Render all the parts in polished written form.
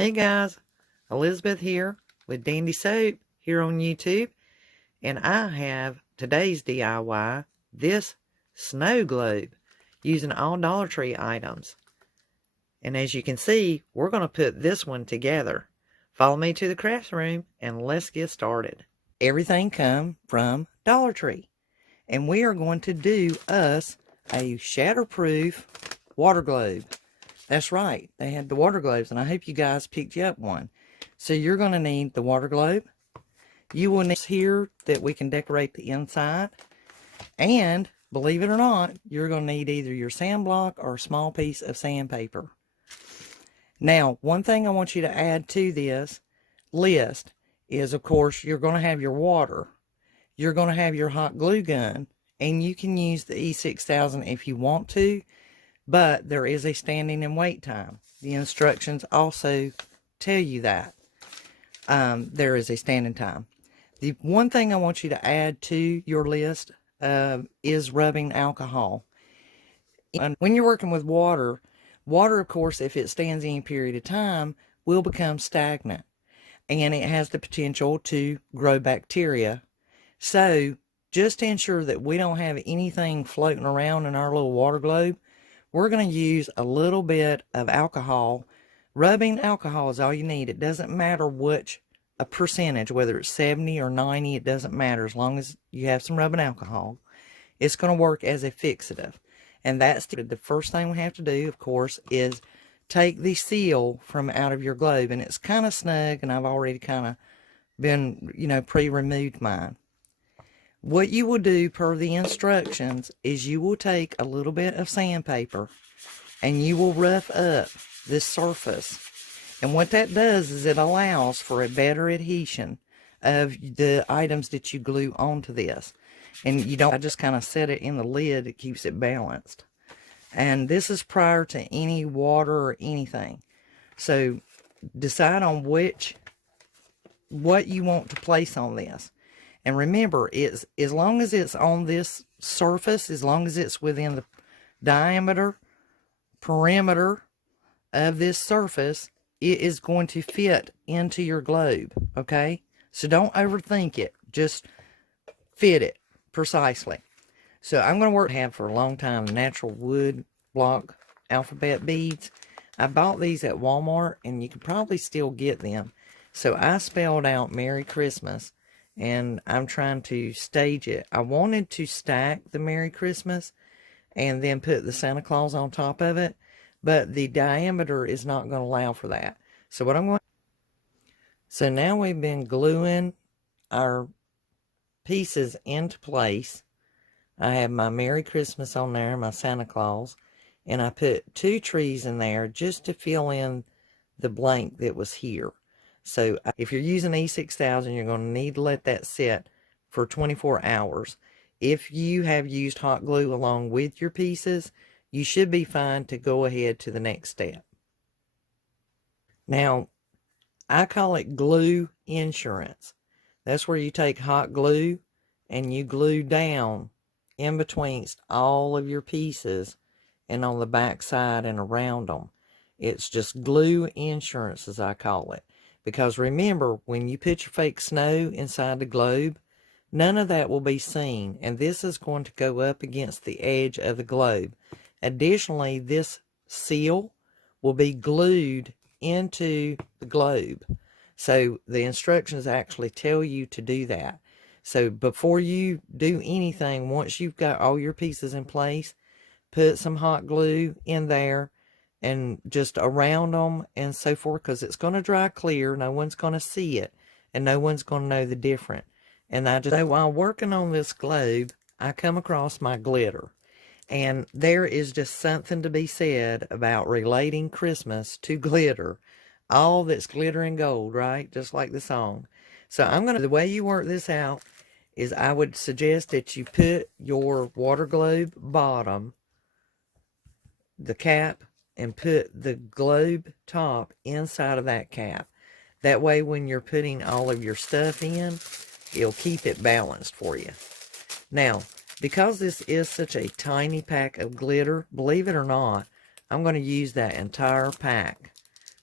Hey guys, Elizabeth here with Dandysoap here on YouTube, and I have today's DIY, this snow globe, using all Dollar Tree items. And as you can see, we're going to put this one together. Follow me to the crafts room and let's get started. Everything come from Dollar Tree, and we are going to do us a shatterproof water globe. That's right, they had the water globes, and I hope you guys picked you up one. So you're going to need the water globe. You will need here that we can decorate the inside. And, believe it or not, you're going to need either your sand block or a small piece of sandpaper. Now, one thing I want you to add to this list is, of course, you're going to have your water. You're going to have your hot glue gun, and you can use the E6000 if you want to. But there is a standing and wait time. The instructions also tell you that. There is a standing time. The one thing I want you to add to your list is rubbing alcohol. And when you're working with water, of course, if it stands any period of time, will become stagnant. And it has the potential to grow bacteria. So, just to ensure that we don't have anything floating around in our little water globe, we're going to use a little bit of alcohol. Rubbing alcohol is all you need. It doesn't matter which a percentage, whether it's 70 or 90, it doesn't matter. As long as you have some rubbing alcohol, it's going to work as a fixative. And that's the first thing we have to do, of course, is take the seal from out of your globe. And it's kind of snug, and I've already kind of been, pre-removed mine. What you will do per the instructions is you will take a little bit of sandpaper and you will rough up this surface. And what that does is it allows for a better adhesion of the items that you glue onto this. And I just kind of set it in the lid. It keeps it balanced. And this is prior to any water or anything. So decide on what you want to place on this. And remember, it's as long as it's on this surface, as long as it's within the diameter, perimeter of this surface, it is going to fit into your globe, okay? So don't overthink it. Just fit it precisely. So I'm going to have for a long time natural wood block alphabet beads. I bought these at Walmart, and you can probably still get them. So I spelled out Merry Christmas, and I'm trying to stage it. I wanted to stack the Merry Christmas and then put the Santa Claus on top of it, but the diameter is not going to allow for that. So now we've been gluing our pieces into place. I have my Merry Christmas on there, my Santa Claus, and I put 2 trees in there just to fill in the blank that was here. So if you're using E6000, you're going to need to let that sit for 24 hours. If you have used hot glue along with your pieces, you should be fine to go ahead to the next step. Now, I call it glue insurance. That's where you take hot glue and you glue down in betweenst all of your pieces and on the back side and around them. It's just glue insurance, as I call it. Because remember, when you put your fake snow inside the globe, none of that will be seen. And this is going to go up against the edge of the globe. Additionally, this seal will be glued into the globe. So the instructions actually tell you to do that. So before you do anything, once you've got all your pieces in place, put some hot glue in there and just around them and so forth, because it's going to dry clear. No one's going to see it, and no one's going to know the difference. And so while working on this globe, I come across my glitter. And there is just something to be said about relating Christmas to glitter. All that's glitter and gold, right? Just like the song. So the way you work this out is I would suggest that you put your water globe bottom, the cap, and put the globe top inside of that cap. That way when you're putting all of your stuff in, it'll keep it balanced for you. Now, because this is such a tiny pack of glitter, believe it or not, I'm going to use that entire pack.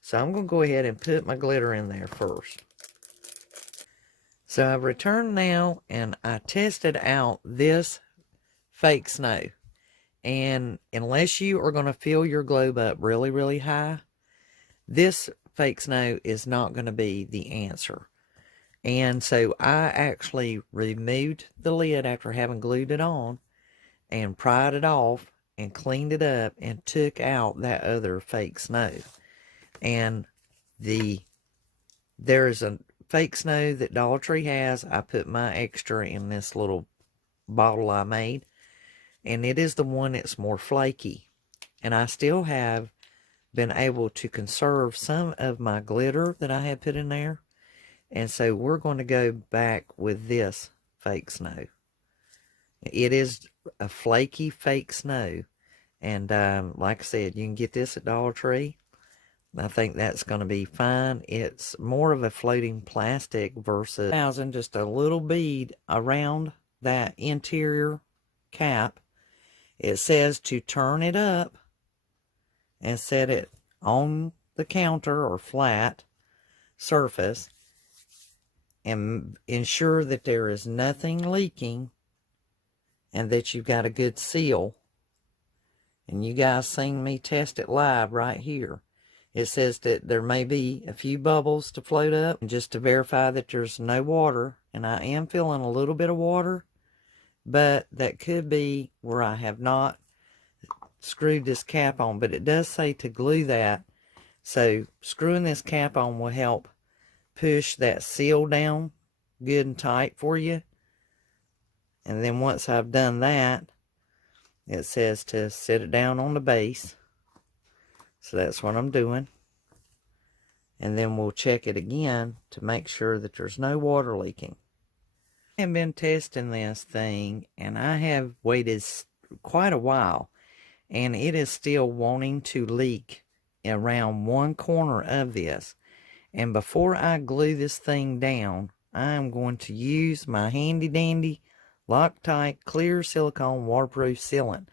So I'm going to go ahead and put my glitter in there first. So I've returned now, and I tested out this fake snow. And unless you are going to fill your globe up really, really high, this fake snow is not going to be the answer. And so I actually removed the lid after having glued it on and pried it off and cleaned it up and took out that other fake snow. And there's a fake snow that Dollar Tree has. I put my extra in this little bottle I made, and it is the one that's more flaky. And I still have been able to conserve some of my glitter that I had put in there. And so we're going to go back with this fake snow. It is a flaky fake snow. And like I said, you can get this at Dollar Tree. I think that's going to be fine. It's more of a floating plastic versus just a little bead around that interior cap. It says to turn it up and set it on the counter or flat surface and ensure that there is nothing leaking and that you've got a good seal. And you guys seen me test it live right here. It says that there may be a few bubbles to float up, and just to verify that there's no water. And I am feeling a little bit of water, but that could be where I have not screwed this cap on. But it does say to glue that. So screwing this cap on will help push that seal down good and tight for you. And then once I've done that, it says to set it down on the base. So that's what I'm doing. And then we'll check it again to make sure that there's no water leaking. I have been testing this thing, and I have waited quite a while, and it is still wanting to leak around one corner of this. And before I glue this thing down, I am going to use my handy dandy Loctite clear silicone waterproof sealant.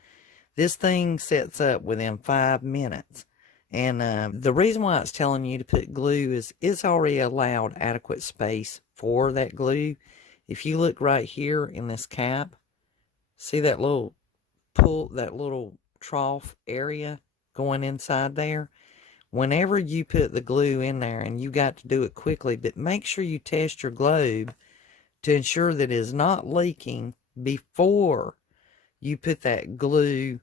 This thing sets up within 5 minutes. And the reason why it's telling you to put glue is it's already allowed adequate space for that glue. If you look right here in this cap, see that little that little trough area going inside there? Whenever you put the glue in there, and you got to do it quickly, but make sure you test your globe to ensure that it is not leaking before you put that glue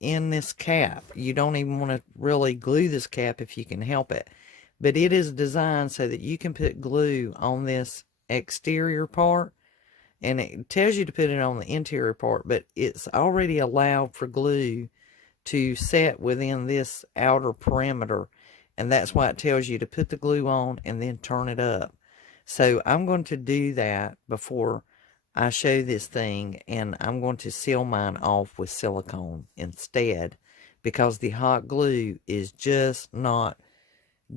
in this cap. You don't even want to really glue this cap if you can help it. But it is designed so that you can put glue on this exterior part. And it tells you to put it on the interior part, but it's already allowed for glue to set within this outer perimeter. And that's why it tells you to put the glue on and then turn it up. So I'm going to do that before I show this thing, and I'm going to seal mine off with silicone instead, because the hot glue is just not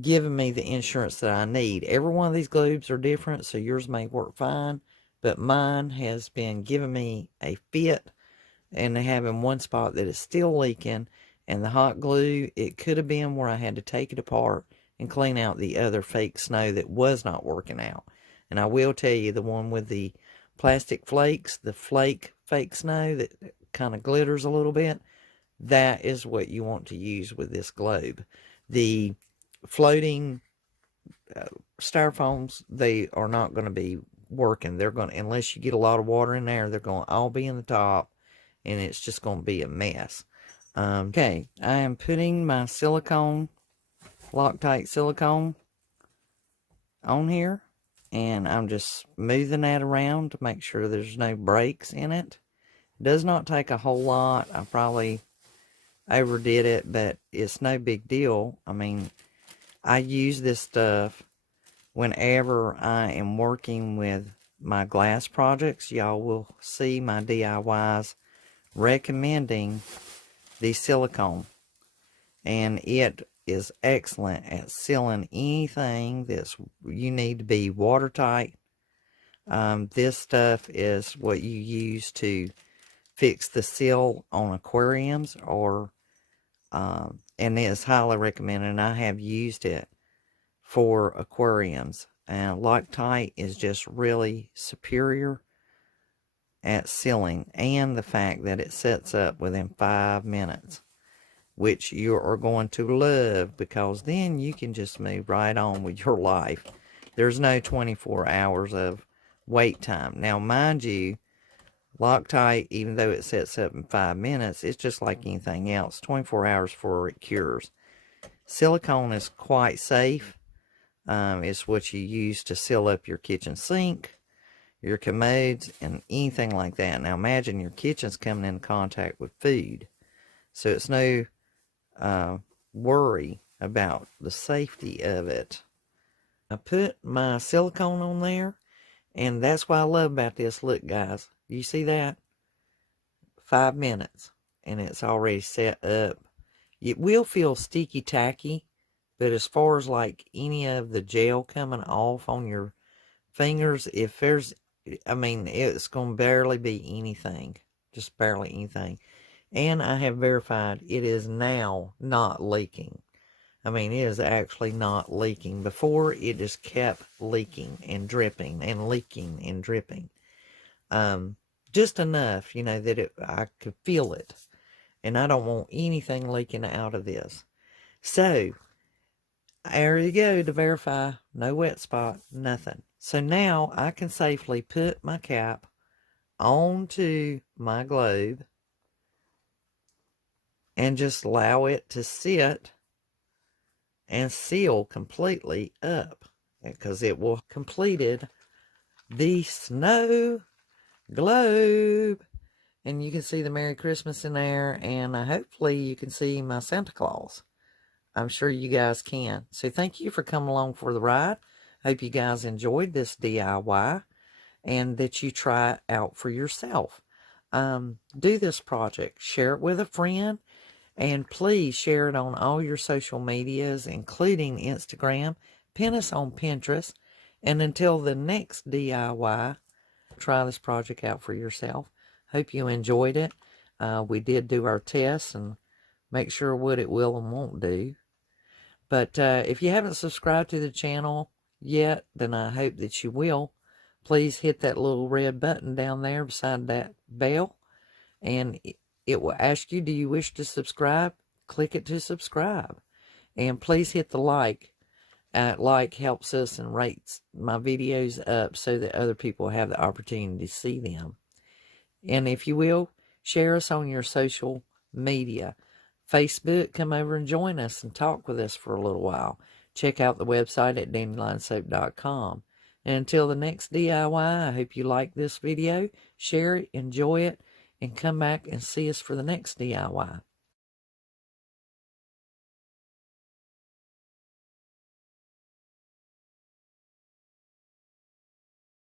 giving me the insurance that I need. Every one of these globes are different, so yours may work fine, but mine has been giving me a fit and having one spot that is still leaking. And the hot glue, it could have been where I had to take it apart and clean out the other fake snow that was not working out. And I will tell you, the one with the plastic flakes, the fake snow that kind of glitters a little bit, that is what you want to use with this globe. The floating styrofoams, they are not going to be working. They're going to, unless you get a lot of water in there, they're going to all be in the top, and it's just going to be a mess. Okay, I am putting my silicone, Loctite silicone on here. And I'm just smoothing that around to make sure there's no breaks in it. It does not take a whole lot. I probably overdid it, but it's no big deal. I mean, I use this stuff whenever I am working with my glass projects. Y'all will see my DIYs recommending the silicone. And it is excellent at sealing anything that's you need to be watertight. This stuff is what you use to fix the seal on aquariums or and it's highly recommended, and I have used it for aquariums. And Loctite is just really superior at sealing, and the fact that it sets up within 5 minutes, which you are going to love, because then you can just move right on with your life. There's no 24 hours of wait time. Now, mind you, Loctite, even though it sets up in 5 minutes, it's just like anything else, 24 hours before it cures. Silicone is quite safe. It's what you use to seal up your kitchen sink, your commodes, and anything like that. Now imagine your kitchen's coming in contact with food, so it's no worry about the safety of it. I put my silicone on there, and that's what I love about this. Look, guys, you see that? 5 minutes, and it's already set up. It will feel sticky tacky, but as far as like any of the gel coming off on your fingers, if there's, I mean, it's going to barely be anything. Just barely anything. And I have verified it is now not leaking. I mean, it is actually not leaking. Before, it just kept leaking and dripping and leaking and dripping. Just enough, you know, that I could feel it. And I don't want anything leaking out of this. So, there you go to verify. No wet spot, nothing. So now I can safely put my cap onto my globe and just allow it to sit and seal completely up, because it will have completed the snow globe. And you can see the Merry Christmas in there, and hopefully you can see my Santa Claus. I'm sure you guys can. So thank you for coming along for the ride. Hope you guys enjoyed this DIY, and that you try it out for yourself. Do this project. Share it with a friend, and please share it on all your social medias, including Instagram. Pin us on Pinterest. And until the next DIY, try this project out for yourself. Hope you enjoyed it. We did do our tests and make sure what it will and won't do. But if you haven't subscribed to the channel yet, then I hope that you will. Please hit that little red button down there beside that bell, and it will ask you, do you wish to subscribe? Click it to subscribe. And please hit the like. Like helps us and rates my videos up so that other people have the opportunity to see them. And if you will, share us on your social media. Facebook, come over and join us and talk with us for a little while. Check out the website at dandylionssoap.com. And until the next DIY, I hope you like this video, share it, enjoy it, and come back and see us for the next DIY.